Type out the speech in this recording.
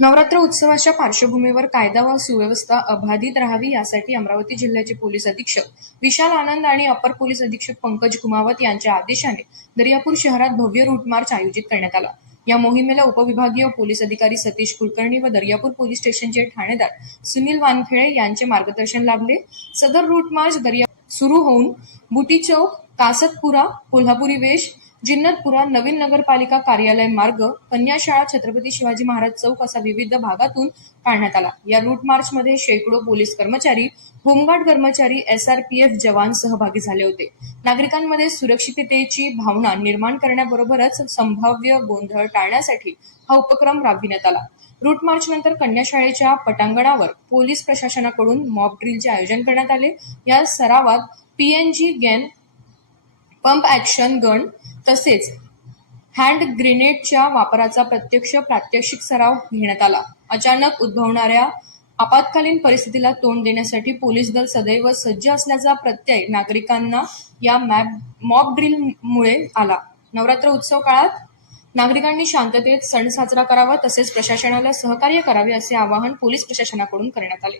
नवरात्र उत्सवाच्या पार्श्वभूमीवर कायदा व सुव्यवस्था अबाधित राहावी यासाठी अमरावती जिल्ह्याचे पोलीस अधीक्षक विशाल आनंद आणि अपर पोलीस अधीक्षक पंकज कुमावत यांच्या आदेशाने दर्यापूर शहरात भव्य रूट मार्च आयोजित करण्यात आला. या मोहिमेला उपविभागीय पोलीस अधिकारी सतीश कुलकर्णी व दर्यापूर पोलीस स्टेशनचे ठाणेदार सुनील वानखेडे यांचे मार्गदर्शन लाभले. सदर रूट मार्च दर्या सुरू होऊन बुटी चौक कासतपुरा कोल्हापुरी वेश जिन्नतपुरा नवीन नगरपालिका कार्यालय मार्ग कन्याशाळा छत्रपती शिवाजी महाराज चौक असा विविध भागातून काढण्यात आला. या रूट मार्च मध्ये शेकडो पोलीस कर्मचारी होमगार्ड कर्मचारी एसआरपीएफ जवान सहभागी झाले होते. नागरिकांमध्ये सुरक्षिततेची भावना निर्माण करण्याबरोबरच संभाव्य गोंधळ टाळण्यासाठी हा उपक्रम राबविण्यात आला. रूट मार्च नंतर कन्याशाळेच्या पटांगणावर पोलीस प्रशासनाकडून मॉब ड्रिलचे आयोजन करण्यात आले. या सरावात पीएनजी गॅन पंप ॲक्शन गन तसेच हँड ग्रेनेडच्या वापराचा प्रत्यक्ष प्रात्यक्षिक सराव घेण्यात आला. अचानक उद्भवणाऱ्या आपत्कालीन परिस्थितीला तोंड देण्यासाठी पोलीस दल सदैव सज्ज असल्याचा प्रत्यय नागरिकांना या मॅप मॉक ड्रिलमुळे आला. नवरात्र उत्सव काळात नागरिकांनी शांततेत सण साजरा करावा तसेच प्रशासनाला सहकार्य करावे असे आवाहन पोलीस प्रशासनाकडून करण्यात आले.